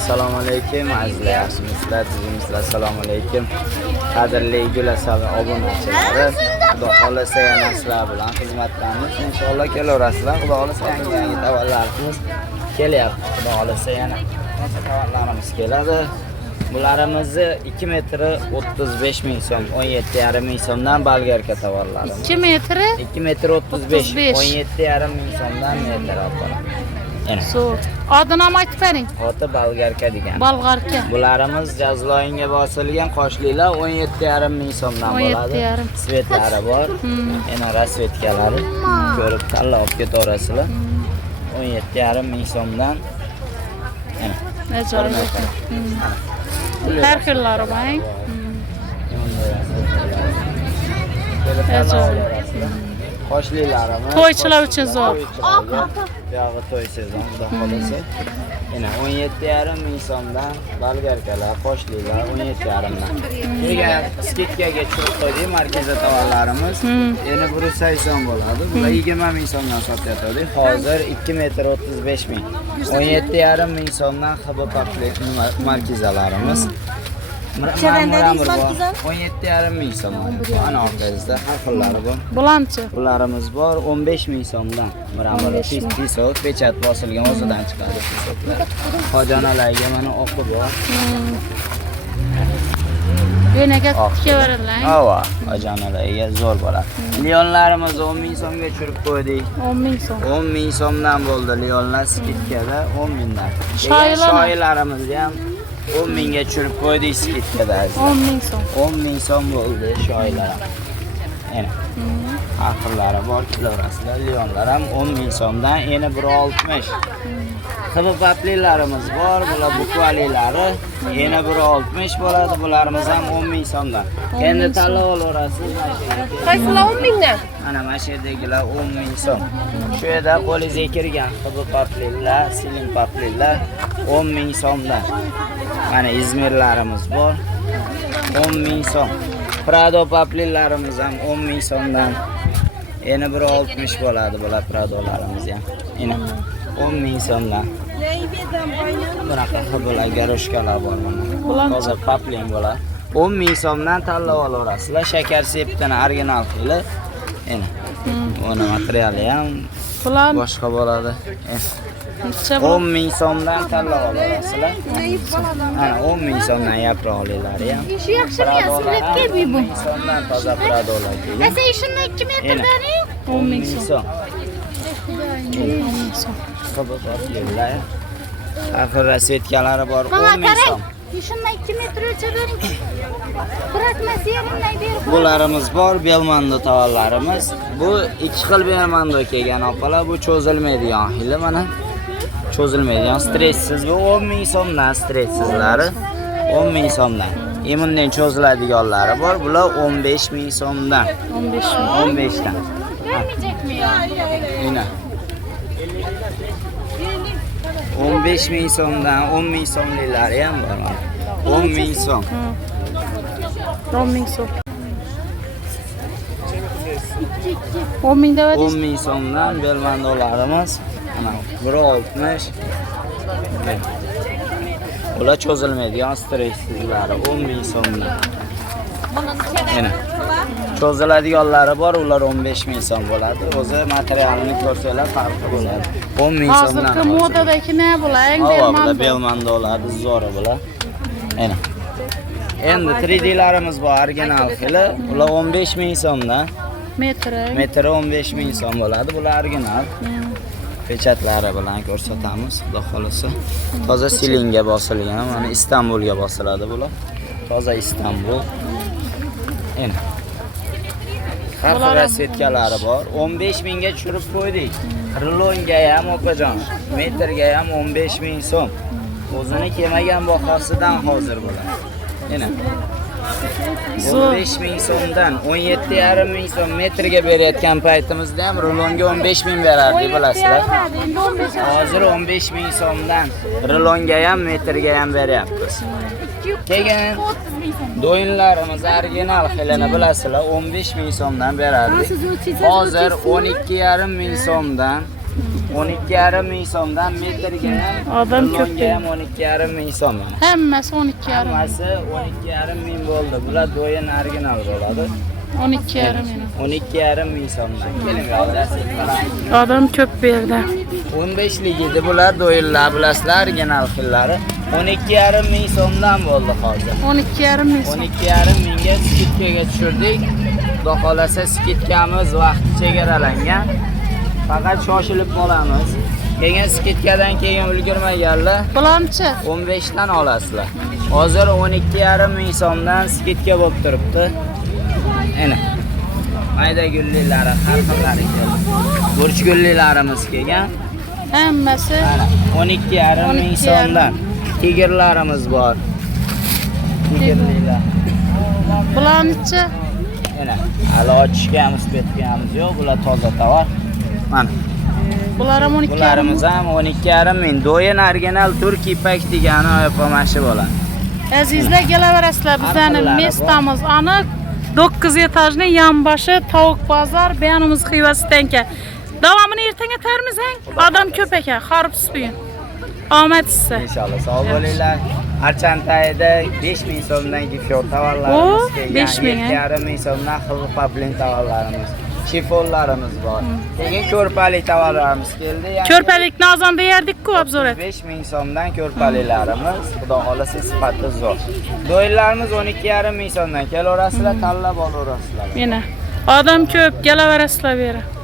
Assalomu alaykum azizlar, yaxshimisizlar, tuzimizlar. Assalomu alaykum. Qadrli Gulasoy obunachilari, Xudo xolasa yana sizlar bilan xizmatlarimiz inshaalloh kelaverasizlar. Xudo xolasa yangi tovarlarimiz kelyapti. Xudo xolasa yana tovarlarimiz keladi. Bularimizni 2 metri 35 ming so'm, 17,5 ming so'mdan bolgarka tovarlarimiz. 2 metri 2 metri 35, 17,5 ming so'mdan metr olib. Zo'r. Adını ham aytib bering. Oti bolgarka degan. Bolgarka. Bularimiz jazloyinga bosilgan qoshlilar 17,5 ming so'mdan bo'ladi. Svetlari bor. Yana rasvetkalari ko'rib tanlab olib ketaverasizlar. 17,5 ming so'mdan. Ajoyib. Har xillari bor. Qoshlilarimiz To'ychilar uchun zo'r. Yog'i to'y sezonida qolsa. Yana 17,5 ming so'mdan bolgarkalar, qoshlilar 17,5 dan. Nega skidkaga tushib qo'ydik markaziy tovarlarimiz. Endi buni 80 bo'ladi. Bular 20 ming so'mdan sotyapti. Hozir 2 metr 35 ming. 17,5 ming so'mdan xabopatli markazalarimiz. Muramur bor. 17,5 ming so'm. Ana orqasida har xillari bor. Bulanchi. Bularimiz bor 15 ming so'mdan. Muramur pisot, pechat bosilgan o'zidan chiqadi pisotlar. Xojonalarga mana oqi bor. Yo'naga tikaveradilar. Havo, xojonalarga zo'r bo'ladi. Lionlarimiz 10 ming so'mga tushirib qo'ydik. 10 ming so'm. 10 ming so'mdan bo'ldi lionlar skitkada 10 mingdan. Shoylarimiz ham 10 mingga tushirib qo'ydik skitkada. 10 ming so'm. 10 ming so'm bo'ldi shoylar. Yana. Aqllari bor kilovraslar, lionlar ham 10 ming so'mdan, yana 160. Xabobapliklarimiz bor, bular bukvalilari, yana 160 bo'ladi, bularimiz ham 10 ming so'mdan. Endi tanlab olaverasiz. Qaysilar 10 mingdan? Mana masherdagilar 10 ming so'm. Shu yerda qo'lingizga kirgan xabobapliklar, silimpapliklar 10 ming so'mdan. Mana izmirlarimiz bor. 10 ming so'm. Prado paplilarimiz ham 10 ming so'mdan. Yana 160 bo'ladi bular pradolarimiz ham. Yana 10 ming so'mdan. Bunaqa xabolar garoshkalar bor mana. Hozir papling bo'ladi. 10 ming so'mdan tanlab olaverasizlar. Shakar septini original xili. Yana. Ona materiali ham boshqa bo'ladi. 10 ming so'mdan tanlab olasizlar. Ana 10 ming so'mdan yaproqlilari ham. Ishi yaxshimi, asliga bu. 10 ming so'mdan toza pradolar kelgan. Asa ishini 2 metr bering. 10 ming so'm. 10 ming so'm. Xabobapliklar. Axir rasvetkalari bor 10 ming so'm. Ishini 2 metr o'lchab bering. Bırakmasa yerimdan berib. Bularimiz bor, Belmondo tovarlarimiz. Bu ikki xil Belmondo kelgan opalar, bu cho'zilmaydigan xili mana. Cho'zilmaydigan stresssiz bu 10 ming so'mdan stressizlari 10 ming so'mdan. Emundan cho'ziladiganlari bor, bular 15 ming so'mdan. 15 dan. Görmeyecekmi ya? Mana 15 ming so'mdan 10 ming so'mlilari ham bor. 10 ming so'm. 10 ming so'm. 10 ming da 10 ming so'mdan Belmondolarimiz. Mana 160. Ular cho'zilmaydigan stressizlari 10 ming so'mdan. Mana cho'ziladiganlari bor, ular 15 ming so'm bo'ladi. O'zi materialini ko'rsanglar farqi bo'ladi. 10 ming so'mdan. Hozirgi modadagi ne bo'layeng? Belmondolar zo'r bular. Mana. Endi 3D'larimiz bor, original xili. Ular 15 ming so'mdan. Metri 15 ming so'm bo'ladi. Bular original. Pechatlari bilan ko'rsatamiz, xudo xolasa. Toza silinga bosilgan, mana Istanbulga bosiladi bular. Toza Istanbul. Endi har xil rasvetkalari bor. 15 mingga tushirib qo'ydik. Rulonga ham opajon, metrga ham 15 ming so'm. O'zini kelmagan bahosidan hozir bo'ladi. Yana 15 ming so'mdan 17,5 ming so'm metrga berayotgan paytimizda ham rulonga 15 ming berardik, bilasizlar. Hozir 15 ming so'mdan rulonga ham metrga ham beryapmiz. Keyin do'yinlarimiz original xilini bilasizlar, 15 ming so'mdan berardik. Hozir 12,5 ming so'mdan 12,5 ming so'mdan metrga ham, Odam ko'p longa ham 12,5 ming so'm. Hammasi 12,5. Hammasi 12,5 ming bo'ldi. Bular do'yin original bo'ladi. 12,5 ming. 12,5 ming so'mdan. Keling, qarang. Odam ko'p bu yerda. 15lik edi bular do'yinlar, bilasizlar, original xillari. 12,5 ming so'mdan bo'ldi hozir. 12,5 ming. 12,5 mingga skidkaga tushirdik. Xudo xolasa skidkamiz vaqt chegaralangan. Faqat shoshilib qolamiz. Keyin skidkadan keyin ulgurmaganlar Bularchi? 15 dan olasizlar. Hozir 12,5 ming so'mdan skidka bo'lib turibdi. Ana. Mayda gullilari, har xillari keldi. Burch gullilarimiz kelgan. Hammasi Mana 12,5 ming so'mdan. Tigirlarimiz bor. Tigirlilar. bularchi? Mana hali ochishganmiz, betganmiz yo'q. Bular toza tovar. Mana. Bular ham 12,5. Bularimiz ham 12,5 ming. Do'yin original turk ipak degani oyoqomashi bo'ladi. Azizlar, kelaverasizlar. Bizning mestamiz aniq 9 etajli yonboshi tovuq bozor, beyanimiz Xivasidanka. Davomini ertaga tarmizang. Odam ko'p ekan, xaribsiz bugun. Omad sizga. Inshaalloh sog' bo'linglar. Archantayda 5 ming so'mdan gifyor tovarlarimiz kelgan. 5 ming, 7,5 ming so'mdan xilpablin tovarlarimiz. Shifonlarimiz bor. Keyin ko'rpali tovarlarimiz keldi. Ko'rpalik nozonda yerdik-ku, obzor et. 5 ming so'mdan ko'rpalilarimiz, xudo xolasa sifati zo'r. Do'yinlarimiz 12,5 ming so'mdan kelaverasizlar, tanlab olaverasizlar. Mana odam ko'p, kelaverasizlar bu yerga.